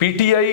PTI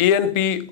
ANP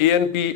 ANP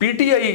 PTI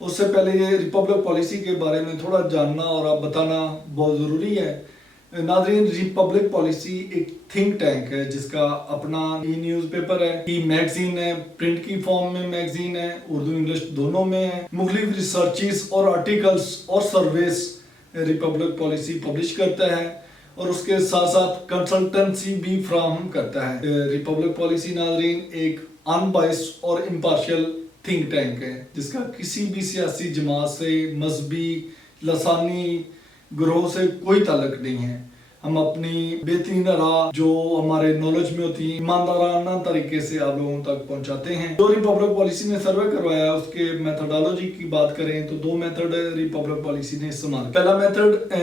اس سے پہلے یہ ریپبلک پالیسی کے بارے میں تھوڑا جاننا اور آپ بتانا بہت ضروری ہے۔ ناظرین، ریپبلک پالیسی ایک تھنک ٹینک ہے جس کا اپنا ای نیوز پیپر ہے، ای میگزین ہے، پرنٹ کی فارم میں میگزین ہے، اردو انگلش دونوں میں ہے، مختلف ریسرچز اور آرٹیکلز اور سرویز ریپبلک پالیسی پبلش کرتا ہے اور اس کے ساتھ ساتھ کنسلٹنسی بھی فراہم کرتا ہے۔ ریپبلک پالیسی ناظرین ایک ان بائسڈ اور امپارشل تھنک ٹینک ہے جس کا کسی بھی سیاسی جماعت سے، مذہبی، لسانی گروہ سے کوئی تعلق نہیں ہے۔ ہم اپنی بہترین رائے جو ہمارے نالج میں ہوتی ہے ایماندارانہ طریقے سے آپ لوگوں تک پہنچاتے ہیں۔ جو ریپبلک پالیسی نے سروے کروایا ہے اس کے میتھڈالوجی کی بات کریں تو 2 میتھڈ ریپبلک پالیسی نے استعمال کیا۔ پہلا میتھڈ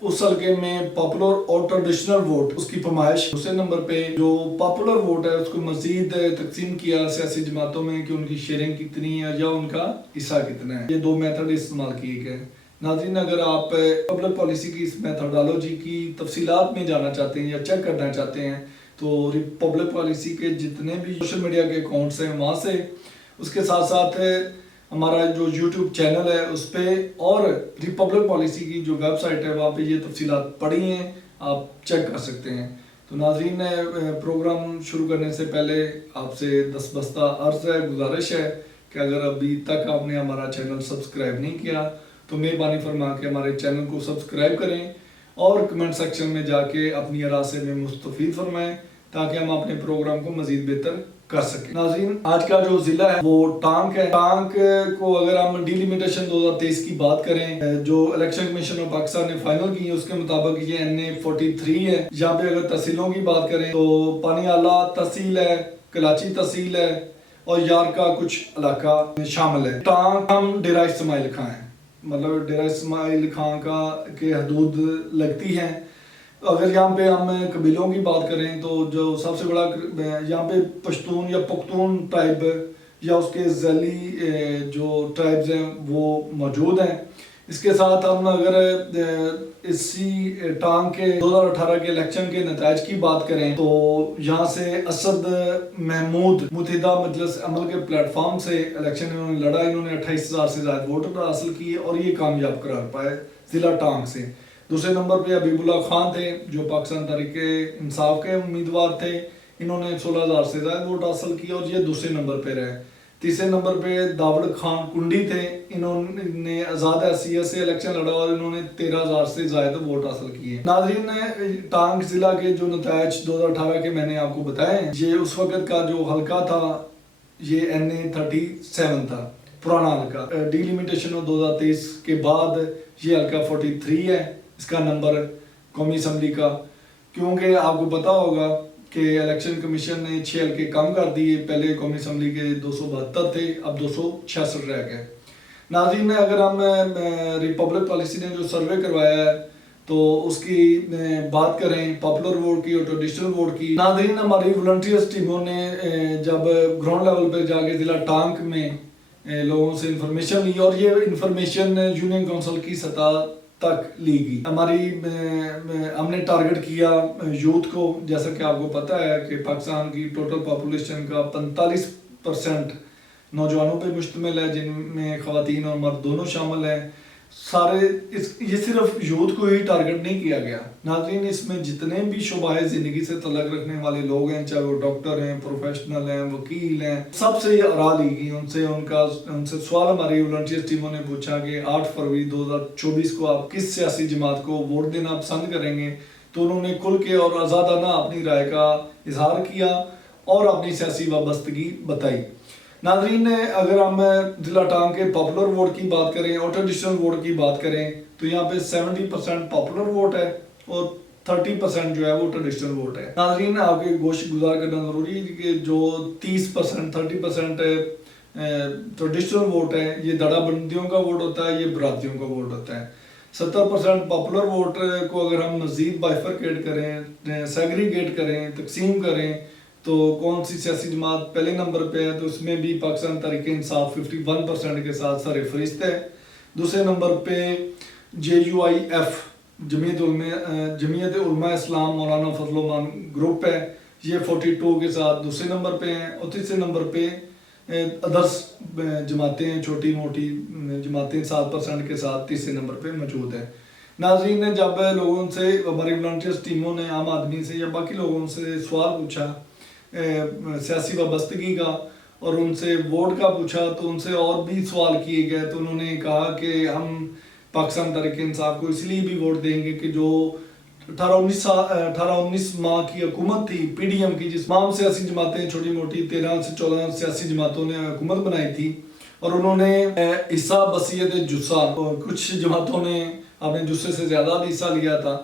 اس حلقے میں پاپولر اور ٹریڈیشنل ووٹ اس کی پیمائش، دوسرے نمبر پہ جو پاپولر ووٹ ہے اس کو مزید تقسیم کیا سیاسی جماعتوں میں کہ ان کی شیئرنگ کتنی ہے یا ان کا حصہ کتنا ہے۔ یہ 2 میتھڈ استعمال کیے گئے۔ ناظرین، اگر آپ پبلک پالیسی کی اس میتھڈالوجی کی تفصیلات میں جانا چاہتے ہیں یا چیک کرنا چاہتے ہیں تو پبلک پالیسی کے جتنے بھی سوشل میڈیا کے اکاؤنٹس ہیں وہاں سے، اس کے ساتھ ساتھ ہمارا جو یوٹیوب چینل ہے اس پہ اور ریپبلک پالیسی کی جو ویب سائٹ ہے وہاں پہ یہ تفصیلات پڑھی ہیں، آپ چیک کر سکتے ہیں۔ تو ناظرین، پروگرام شروع کرنے سے پہلے آپ سے دستبستہ عرض ہے، گزارش ہے کہ اگر ابھی تک آپ نے ہمارا چینل سبسکرائب نہیں کیا تو مہربانی فرما کے ہمارے چینل کو سبسکرائب کریں اور کمنٹ سیکشن میں جا کے اپنی آراء سے ہمیں مستفید فرمائیں تاکہ ہم اپنے پروگرام کو مزید بہتر کر سکیں۔ ناظرین، آج کا جو ضلع ہے وہ ٹانک ہے۔ ٹانک کو اگر ہم ڈیلیمیٹیشن 2023 کی بات کریں جو الیکشن کمیشن آف پاکستان نے فائنل کی ہے اس کے مطابق یہ NA43 ہے۔ یہاں پہ اگر تحصیلوں کی بات کریں تو پانی آلہ تحصیل ہے، کلاچی تحصیل ہے اور یار کا کچھ علاقہ شامل ہے۔ ٹانک ہم ڈیرہ اسماعیل خان ہیں، مطلب ڈیرہ اسماعیل خان کے حدود لگتی ہیں۔ اگر یہاں پہ ہم قبیلوں کی بات کریں تو جو سب سے بڑا یہاں پہ پشتون یا پختون ٹرائب یا اس کے ذیلی جو ٹرائبز ہیں وہ موجود ہیں۔ اس کے ساتھ ہم اگر اسی ٹانک کے 2018 کے الیکشن کے نتائج کی بات کریں تو یہاں سے اسد محمود متحدہ مجلس عمل کے پلیٹ فارم سے الیکشن انہوں نے لڑا، انہوں نے 28,000 سے زائد ووٹ حاصل کیے اور یہ کامیاب قرار پائے ضلع ٹانک سے۔ دوسرے نمبر پہ حبیب اللہ خان تھے جو پاکستان تحریک انصاف کے امیدوار تھے، انہوں نے 16,000 سے زائد ووٹ حاصل کیے اور یہ دوسرے نمبر پہ رہے۔ تیسرے نمبر پہ داوڑ خان کنڈی تھے، انہوں نے آزاد حیثیت سے الیکشن لڑا اور انہوں نے 13,000 سے زائد ووٹ حاصل کیے۔ ناظرین، ٹانک ضلع کے جو نتائج 2018 کے میں نے آپ کو بتائے ہیں، یہ اس وقت کا جو حلقہ تھا یہ NA37 تھا، پرانا حلقہ۔ ڈیلیمیٹیشن 2023 کے بعد یہ حلقہ 43 ہے اس کا نمبر قومی اسمبلی کا، کیونکہ آپ کو پتا ہوگا کہ الیکشن کمیشن نے 6 حلقے کم کر دیے، پہلے قومی اسمبلی کے 272 تھے، اب 266 رہ گئے۔ ناظرین، اگر ہم ریپبلک پالیسی نے جو سروے کروایا ہے تو اس کی بات کریں پاپولر ووٹ کی اور ٹریڈیشنل ووٹ کی، ناظرین ہماری والنٹیئرز ٹیموں نے جب گراؤنڈ لیول پہ جا کے ضلع ٹانک میں لوگوں سے انفارمیشن لی اور یہ انفارمیشن یونین کونسل کی سطح تک لی گئی، ہم نے ٹارگٹ کیا یوتھ کو، جیسا کہ آپ کو پتہ ہے کہ پاکستان کی ٹوٹل پاپولیشن کا 45% نوجوانوں پہ مشتمل ہے جن میں خواتین اور مرد دونوں شامل ہیں۔ یہ صرف یوتھ کو ہی ٹارگٹ نہیں کیا گیا ناظرین، اس میں جتنے بھی شعبہ زندگی سے تعلق رکھنے والے لوگ ہیں، چاہے وہ ڈاکٹر ہیں، پروفیشنل ہیں، وکیل ہیں، سب سے یہ آراء لی گئی۔ ان سے سوال ہماری والنٹیئر ٹیموں نے پوچھا کہ 8 فروری 2024 کو آپ کس سیاسی جماعت کو ووٹ دینا پسند کریں گے، تو انہوں نے کھل کے اور آزادانہ اپنی رائے کا اظہار کیا اور اپنی سیاسی وابستگی بتائی۔ ناظرین، اگر ہم ضلع ٹانک کے پاپولر ووٹ کی بات کریں اور ٹریڈیشنل ووٹ کی بات کریں تو یہاں پہ 70% پاپولر ووٹ ہے اور 30% جو ہے وہ ٹریڈیشنل ووٹ ہے۔ ناظرین، آپ کے گوش گزار کرنا ضروری ہے کہ جو 30% ٹریڈیشنل ووٹ ہے یہ دڑا بندیوں کا ووٹ ہوتا ہے، یہ براتیوں کا ووٹ ہوتا ہے۔ 70% پاپولر ووٹ کو اگر ہم مزید بائفرکیٹ کریں، سیگریگیٹ کریں، تقسیم کریں تو کون سی سیاسی جماعت پہلے نمبر پہ ہے تو اس میں بھی پاکستان تحریک انصاف 51% کے ساتھ سر فہرست ہے۔ دوسرے نمبر پہ JUIF جمعیت علماء اسلام مولانا فضل الرحمان گروپ ہے، یہ 42 کے ساتھ دوسرے نمبر پہ ہیں، اور تیسرے نمبر پہ ادرس جماعتیں ہیں، چھوٹی موٹی جماعتیں 7% کے ساتھ تیسرے نمبر پہ موجود ہیں۔ ناظرین نے جب لوگوں سے، ہماری والنٹیئرز ٹیموں نے عام آدمی سے یا باقی لوگوں سے سوال پوچھا سیاسی وابستگی کا اور ان سے ووٹ کا پوچھا، تو ان سے اور بھی سوال کیے گئے، تو انہوں نے کہا کہ ہم پاکستان تحریک انصاف کو اس لیے بھی ووٹ دیں گے کہ جو 18-19 ماہ کی حکومت تھی پی ڈی ایم کی، جس تمام سیاسی جماعتیں چھوٹی موٹی 13 سے 14 سیاسی جماعتوں نے حکومت بنائی تھی، اور انہوں نے حصہ بصیت جسہ، کچھ جماعتوں نے اپنے جسے سے زیادہ بھی حصہ لیا تھا،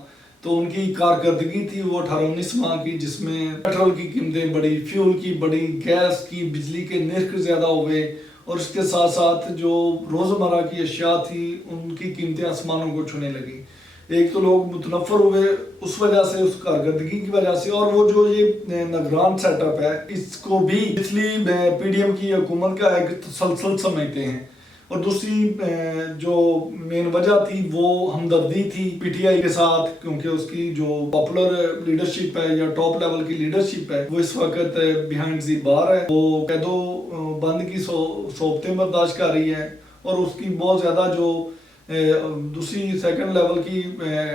تو ان کی کارکردگی تھی وہ 18-19 ماہ کی، جس میں پیٹرول کی قیمتیں بڑی، فیول کی بڑی، گیس کی، بجلی کے نرخ زیادہ ہوئے، اور اس کے ساتھ ساتھ جو روزمرہ کی اشیاء تھی ان کی قیمتیں آسمانوں کو چھونے لگی۔ ایک تو لوگ متنفر ہوئے اس وجہ سے، اس کارکردگی کی وجہ سے، اور وہ جو یہ نگران سیٹ اپ ہے اس کو بھی پچھلی پی ڈی ایم کی حکومت کا ایک تسلسل سمجھتے ہیں، اور دوسری جو مین وجہ تھی وہ ہمدردی تھی پی ٹی آئی کے ساتھ، کیونکہ اس کی جو پاپولر لیڈرشپ ہے یا ٹاپ لیول کی لیڈرشپ ہے وہ اس وقت بیہائنڈ دی بار ہے، وہ قید و بند کی صحبتیں برداشت کر رہی ہے، اور اس کی بہت زیادہ جو دوسری سیکنڈ لیول کی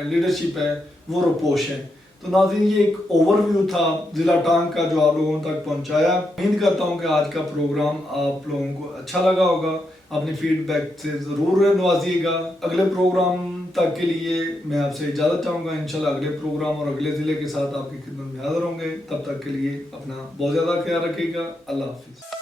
لیڈرشپ ہے وہ روپوش ہے۔ تو ناظرین یہ ایک اوور ویو تھا ضلع ٹانگ کا جو آپ لوگوں تک پہنچایا۔ امید کرتا ہوں کہ آج کا پروگرام آپ لوگوں کو اچھا لگا ہوگا، اپنی فیڈ بیک سے ضرور نوازیے گا۔ اگلے پروگرام تک کے لیے میں آپ سے اجازت چاہوں گا، انشاءاللہ اگلے پروگرام اور اگلے ضلع کے ساتھ آپ کی خدمت میں حاضر ہوں گے۔ تب تک کے لیے اپنا بہت زیادہ خیال رکھیے گا۔ اللہ حافظ۔